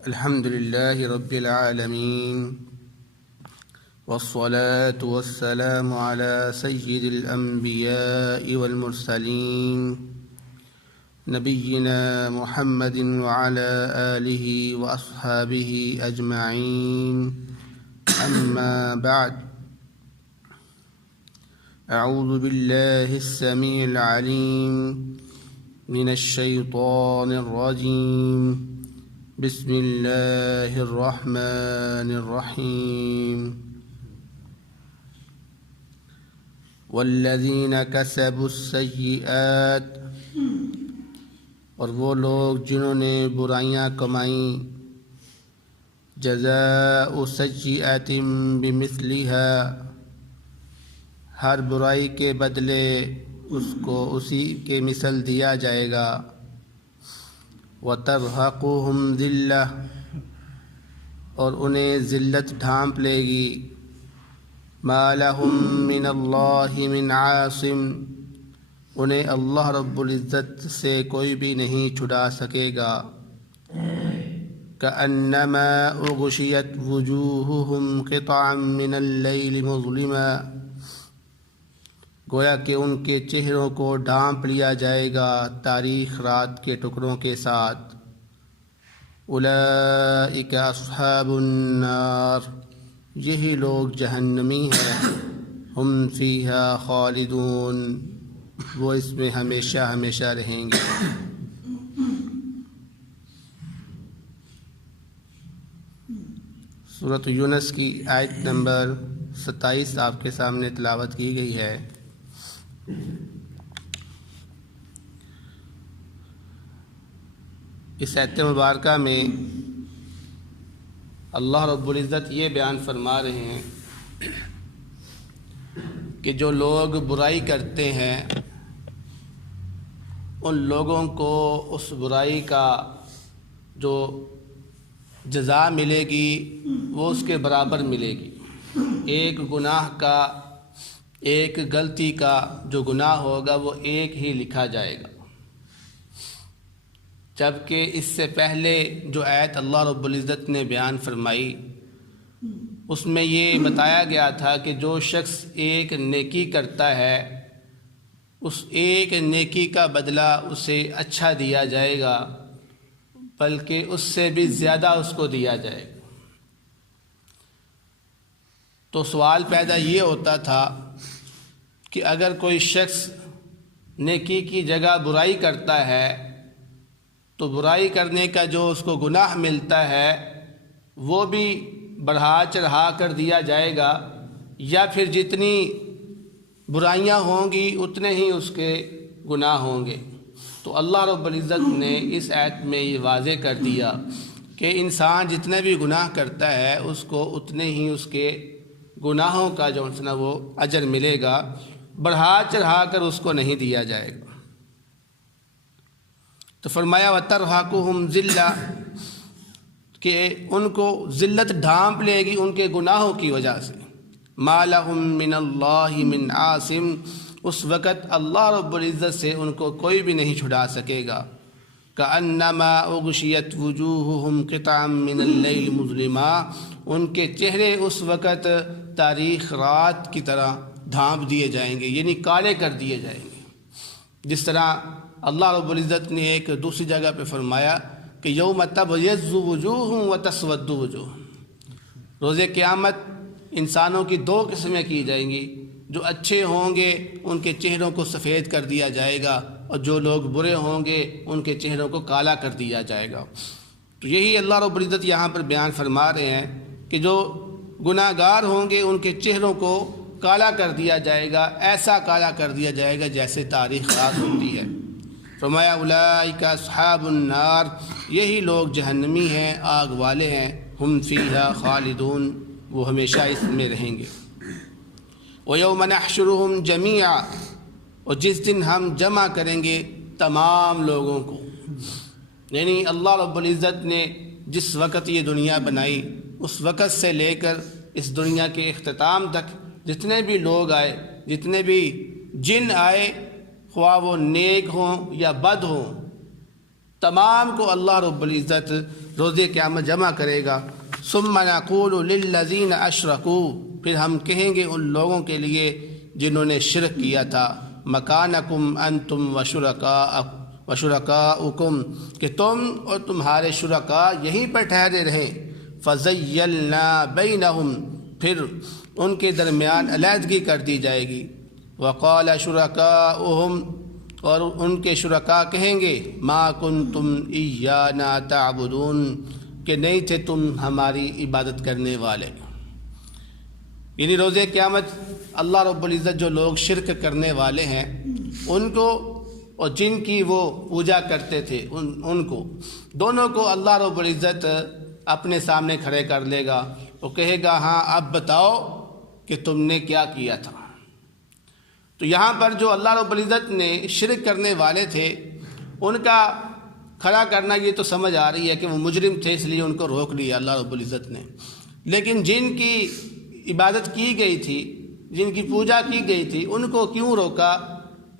الحمد لله رب العالمين والصلاة والسلام على سيد الأنبياء والمرسلين نبينا محمد وعلى آله وأصحابه أجمعين أما بعد أعوذ بالله السميع العليم من الشيطان الرجيم بسم اللہ الرحمن الرحیم والذین کسبوا السیئات، اور وہ لوگ جنہوں نے برائیاں کمائیں، جزاء سیئۃ بمثلها، ہر برائی کے بدلے اس کو اسی کے مثل دیا جائے گا، وَتَرْهَقُهُمْ ذِلَّةٌ، اور انہیں ذلت ڈھانپ لے گی، مَا لَهُم مِّنَ اللَّهِ مِنْ عَاصِمٍ، انہیں اللہ رب العزت سے کوئی بھی نہیں چھڑا سکے گا، كَأَنَّمَا أُغْشِيَتْ وُجُوهُهُمْ قِطَعًا مِّنَ اللَّيْلِ مُظْلِمًا، گویا کہ ان کے چہروں کو ڈھانپ لیا جائے گا تاریک رات کے ٹکڑوں کے ساتھ، اولئک اصحاب النار، یہی لوگ جہنمی ہیں، ہم فیہا خالدون، وہ اس میں ہمیشہ ہمیشہ رہیں گے۔ سورۃ یونس کی آیت نمبر 27 آپ کے سامنے تلاوت کی گئی ہے۔ اس آیت مبارکہ میں اللہ رب العزت یہ بیان فرما رہے ہیں کہ جو لوگ برائی کرتے ہیں ان لوگوں کو اس برائی کا جو جزا ملے گی وہ اس کے برابر ملے گی، ایک گناہ کا، ایک غلطی کا جو گناہ ہوگا وہ ایک ہی لکھا جائے گا، جبکہ اس سے پہلے جو آیت اللہ رب العزت نے بیان فرمائی اس میں یہ بتایا گیا تھا کہ جو شخص ایک نیکی کرتا ہے اس ایک نیکی کا بدلہ اسے اچھا دیا جائے گا، بلکہ اس سے بھی زیادہ اس کو دیا جائے گا۔ تو سوال پیدا یہ ہوتا تھا کہ اگر کوئی شخص نیکی کی جگہ برائی کرتا ہے تو برائی کرنے کا جو اس کو گناہ ملتا ہے وہ بھی بڑھا چڑھا کر دیا جائے گا، یا پھر جتنی برائیاں ہوں گی اتنے ہی اس کے گناہ ہوں گے؟ تو اللہ رب العزت نے اس آیت میں یہ واضح کر دیا کہ انسان جتنے بھی گناہ کرتا ہے اس کو اتنے ہی اس کے گناہوں کا جو ہے وہ اجر ملے گا، بڑھا چڑھا کر اس کو نہیں دیا جائے گا۔ تو فرمایا وَتَرْهَقُهُمْ ذِلَّةٌ، کہ ان کو ذلت ڈھانپ لے گی ان کے گناہوں کی وجہ سے، مَا لَهُم مِّنَ اللَّهِ مِنْ عَاصِمٍ، اس وقت اللہ رب العزت سے ان کو کوئی بھی نہیں چھڑا سکے گا، كَأَنَّمَا أُغْشِيَتْ وُجُوهُهُمْ قِطَعًا مِّنَ اللَّيْلِ مُظْلِمًا، ان کے چہرے اس وقت تاریک رات کی طرح ڈھانپ دیے جائیں گے، یعنی کالے کر دیے جائیں گے، جس طرح اللہ رب العزت نے ایک دوسری جگہ پہ فرمایا کہ یوم تبیض وجوہ وتسود وجوہ، روز قیامت انسانوں کی دو قسمیں کی جائیں گی، جو اچھے ہوں گے ان کے چہروں کو سفید کر دیا جائے گا، اور جو لوگ برے ہوں گے ان کے چہروں کو کالا کر دیا جائے گا۔ تو یہی اللہ رب العزت یہاں پر بیان فرما رہے ہیں کہ جو گناہ گار ہوں گے ان کے چہروں کو کالا کر دیا جائے گا، ایسا کالا کر دیا جائے گا جیسے تاریخ رات ہوتی ہے۔ فرمایا اولئک اصحاب النار، یہی لوگ جہنمی ہیں، آگ والے ہیں، ہم فیہا خالدون، وہ ہمیشہ اس میں رہیں گے۔ وَيَوْمَ نَحْشُرُهُمْ جَمِيعًا، اور جس دن ہم جمع کریں گے تمام لوگوں کو، یعنی اللہ رب العزت نے جس وقت یہ دنیا بنائی اس وقت سے لے کر اس دنیا کے اختتام تک جتنے بھی لوگ آئے، جتنے بھی جن آئے، خواہ وہ نیک ہوں یا بد ہوں، تمام کو اللہ رب العزت روز قیامت جمع کرے گا. ثم نقول للذین اشرکوا، پھر ہم کہیں گے ان لوگوں کے لیے جنہوں نے شرک کیا تھا، مکانکم انتم وشرکاؤکم، کہ تم اور تمہارے شرکاء یہیں پر ٹھہرے رہے. فزیلنا بینہم، پھر ان کے درمیان علیحدگی کر دی جائے گی. وقال شرکاؤہم، اور ان کے شرکاء کہیں گے ما کنتم ایانا تعبدون، کہ نہیں تھے تم ہماری عبادت کرنے والے. یعنی روز قیامت اللہ رب العزت جو لوگ شرک کرنے والے ہیں ان کو اور جن کی وہ پوجا کرتے تھے ان کو، دونوں کو اللہ رب العزت اپنے سامنے کھڑے کر لے گا. وہ کہے گا ہاں اب بتاؤ کہ تم نے کیا کیا تھا. تو یہاں پر جو اللہ رب العزت نے شرک کرنے والے تھے ان کا کھڑا کرنا یہ تو سمجھ آ رہی ہے کہ وہ مجرم تھے، اس لیے ان کو روک لیا اللہ رب العزت نے. لیکن جن کی عبادت کی گئی تھی، جن کی پوجا کی گئی تھی، ان کو کیوں روکا؟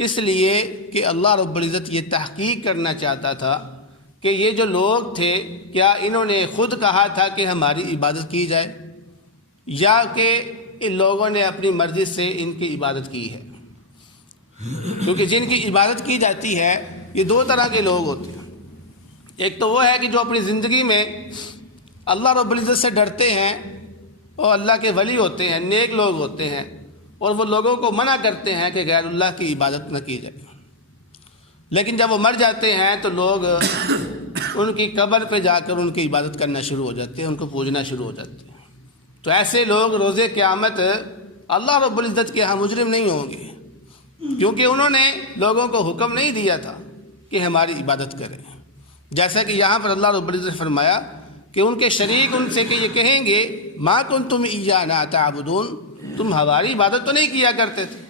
اس لیے کہ اللہ رب العزت یہ تحقیق کرنا چاہتا تھا کہ یہ جو لوگ تھے کیا انہوں نے خود کہا تھا کہ ہماری عبادت کی جائے، یا کہ ان لوگوں نے اپنی مرضی سے ان کی عبادت کی ہے. کیونکہ جن کی عبادت کی جاتی ہے یہ دو طرح کے لوگ ہوتے ہیں. ایک تو وہ ہے کہ جو اپنی زندگی میں اللہ رب العزت سے ڈرتے ہیں اور اللہ کے ولی ہوتے ہیں، نیک لوگ ہوتے ہیں، اور وہ لوگوں کو منع کرتے ہیں کہ غیر اللہ کی عبادت نہ کی جائے. لیکن جب وہ مر جاتے ہیں تو لوگ ان کی قبر پہ جا کر ان کی عبادت کرنا شروع ہو جاتے ہیں، ان کو پوجنا شروع ہو جاتے ہیں. تو ایسے لوگ روز قیامت اللہ رب العزت کے ہاں مجرم نہیں ہوں گے، کیونکہ انہوں نے لوگوں کو حکم نہیں دیا تھا کہ ہماری عبادت کریں. جیسا کہ یہاں پر اللہ رب العزت نے فرمایا کہ ان کے شریک ان سے کہ یہ کہیں گے ما کنتم ایانا تعبدون، تم ہماری عبادت تو نہیں کیا کرتے تھے.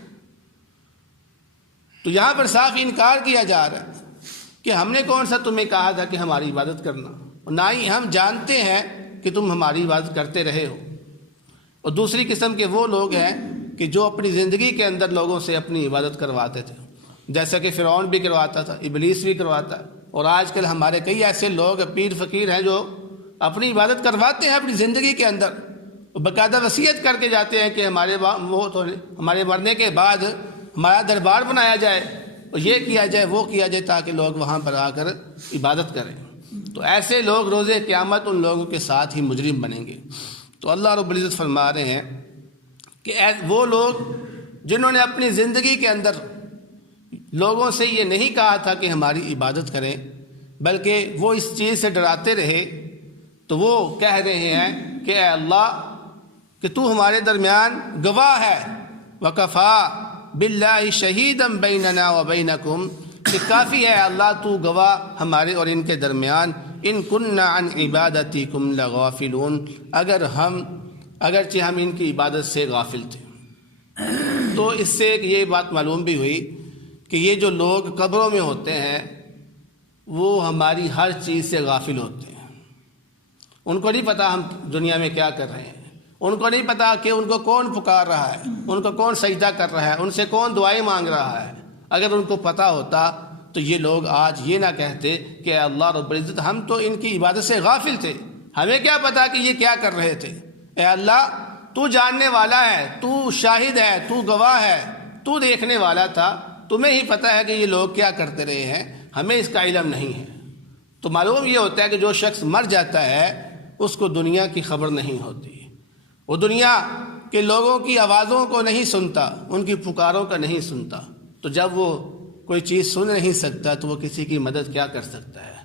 تو یہاں پر صاف انکار کیا جا رہا ہے کہ ہم نے کون سا تمہیں کہا تھا کہ ہماری عبادت کرنا، اور نہ ہی ہم جانتے ہیں کہ تم ہماری عبادت کرتے رہے ہو. اور دوسری قسم کے وہ لوگ ہیں کہ جو اپنی زندگی کے اندر لوگوں سے اپنی عبادت کرواتے تھے، جیسا کہ فرعون بھی کرواتا تھا، ابلیس بھی کرواتا ہے، اور آج کل ہمارے کئی ایسے لوگ پیر فقیر ہیں جو اپنی عبادت کرواتے ہیں اپنی زندگی کے اندر، باقاعدہ وصیت کر کے جاتے ہیں کہ ہمارے مرنے کے بعد ہمارا دربار بنایا جائے اور یہ کیا جائے وہ کیا جائے تاکہ لوگ وہاں پر آ کر عبادت کریں. تو ایسے لوگ روز قیامت ان لوگوں کے ساتھ ہی مجرم بنیں گے. تو اللہ رب العزت فرما رہے ہیں کہ وہ لوگ جنہوں نے اپنی زندگی کے اندر لوگوں سے یہ نہیں کہا تھا کہ ہماری عبادت کریں، بلکہ وہ اس چیز سے ڈراتے رہے، تو وہ کہہ رہے ہیں کہ اے اللہ کہ تو ہمارے درمیان گواہ ہے، وَكَفَى بِاللَّهِ شَهِيدًا بَيْنَنَا وَبَيْنَكُمْ، کہ کافی ہے اللہ تو گواہ ہمارے اور ان کے درمیان. ان كُنَّا عَنْ عِبَادَتِكُمْ لَغَافِلُونَ، اگرچہ ہم ان کی عبادت سے غافل تھے. تو اس سے یہ بات معلوم بھی ہوئی کہ یہ جو لوگ قبروں میں ہوتے ہیں وہ ہماری ہر چیز سے غافل ہوتے ہیں. ان کو نہیں پتہ ہم دنیا میں کیا کر رہے ہیں، ان کو نہیں پتہ کہ ان کو کون پکار رہا ہے، ان کو کون سجدہ کر رہا ہے، ان سے کون دعائیں مانگ رہا ہے. اگر ان کو پتہ ہوتا تو یہ لوگ آج یہ نہ کہتے کہ اللہ رب العزت ہم تو ان کی عبادت سے غافل تھے، ہمیں کیا پتہ کہ یہ کیا کر رہے تھے. اے اللہ تو جاننے والا ہے، تو شاہد ہے، تو گواہ ہے، تو دیکھنے والا تھا، تمہیں ہی پتہ ہے کہ یہ لوگ کیا کرتے رہے ہیں، ہمیں اس کا علم نہیں ہے. تو معلوم یہ ہوتا ہے کہ جو شخص مر جاتا ہے اس کو دنیا کی خبر نہیں ہوتی، وہ دنیا کے لوگوں کی آوازوں کو نہیں سنتا، ان کی پکاروں کا نہیں سنتا. تو جب وہ کوئی چیز سن نہیں سکتا تو وہ کسی کی مدد کیا کر سکتا ہے.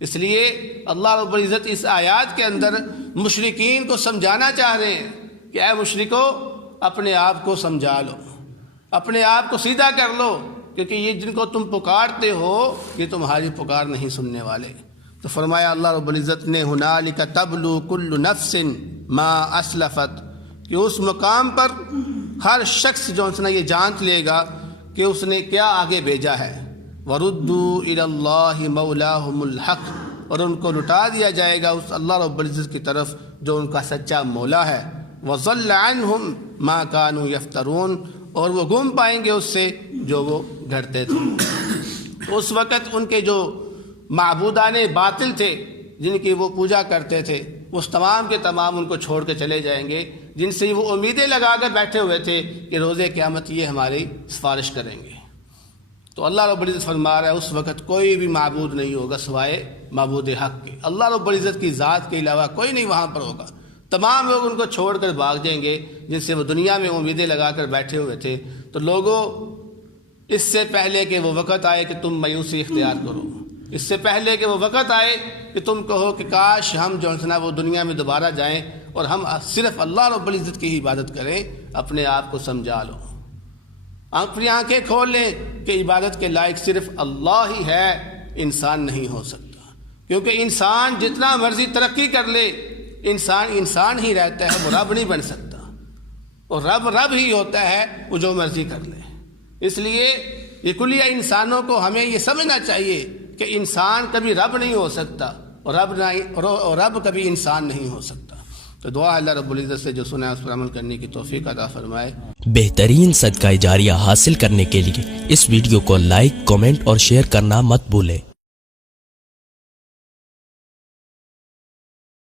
اس لیے اللہ رب العزت اس آیات کے اندر مشرکین کو سمجھانا چاہ رہے ہیں کہ اے مشرکو اپنے آپ کو سمجھا لو، اپنے آپ کو سیدھا کر لو، کیونکہ یہ جن کو تم پکارتے ہو یہ تمہاری پکار نہیں سننے والے. تو فرمایا اللہ رب العزت نے ہنالک تبلو کل نفس ما اسلفت، کہ اس مقام پر ہر شخص جو اس نے یہ جانچ لے گا کہ اس نے کیا آگے بھیجا ہے. وردوا الی اللہ مولاہم الحق، اور ان کو لٹا دیا جائے گا اس اللہ رب العزت کی طرف جو ان کا سچا مولا ہے. وضل عنہم ما کانوا یفترون، اور وہ گم پائیں گے اس سے جو وہ گھڑتے تھے. اس وقت ان کے جو معبودان باطل تھے جن کی وہ پوجا کرتے تھے، اس تمام کے تمام ان کو چھوڑ کے چلے جائیں گے، جن سے وہ امیدیں لگا کر بیٹھے ہوئے تھے کہ روز قیامت یہ ہماری سفارش کریں گے۔ تو اللہ رب العزت فرما رہا ہے اس وقت کوئی بھی معبود نہیں ہوگا سوائے معبود حق کے، اللہ رب العزت کی ذات کے علاوہ کوئی نہیں وہاں پر ہوگا۔ تمام لوگ ان کو چھوڑ کر بھاگ جائیں گے جن سے وہ دنیا میں امیدیں لگا کر بیٹھے ہوئے تھے۔ تو لوگوں، اس سے پہلے کہ وہ وقت آئے کہ تم مایوسی اختیار کرو، اس سے پہلے کہ وہ وقت آئے کہ تم کہو کہ کاش ہم جو ہے نا وہ دنیا میں دوبارہ جائیں اور ہم صرف اللہ رب العزت کی ہی عبادت کریں، اپنے آپ کو سمجھا لو، اپنی آنکھیں کھول لیں کہ عبادت کے لائق صرف اللہ ہی ہے، انسان نہیں ہو سکتا۔ کیونکہ انسان جتنا مرضی ترقی کر لے، انسان ہی رہتا ہے، وہ رب نہیں بن سکتا، اور رب ہی ہوتا ہے وہ جو مرضی کر لے۔ اس لیے یہ کلیہ انسانوں کو ہمیں یہ سمجھنا چاہیے کہ انسان کبھی رب نہیں ہو سکتا اور رب کبھی انسان نہیں ہو سکتا۔ تو دعا اللہ رب العزت سے جو سنا ہے اس پر عمل کرنے کی توفیق عطا فرمائے۔ بہترین صدقہ جاریہ حاصل کرنے کے لیے اس ویڈیو کو لائک، کمنٹ اور شیئر کرنا مت بھولیں۔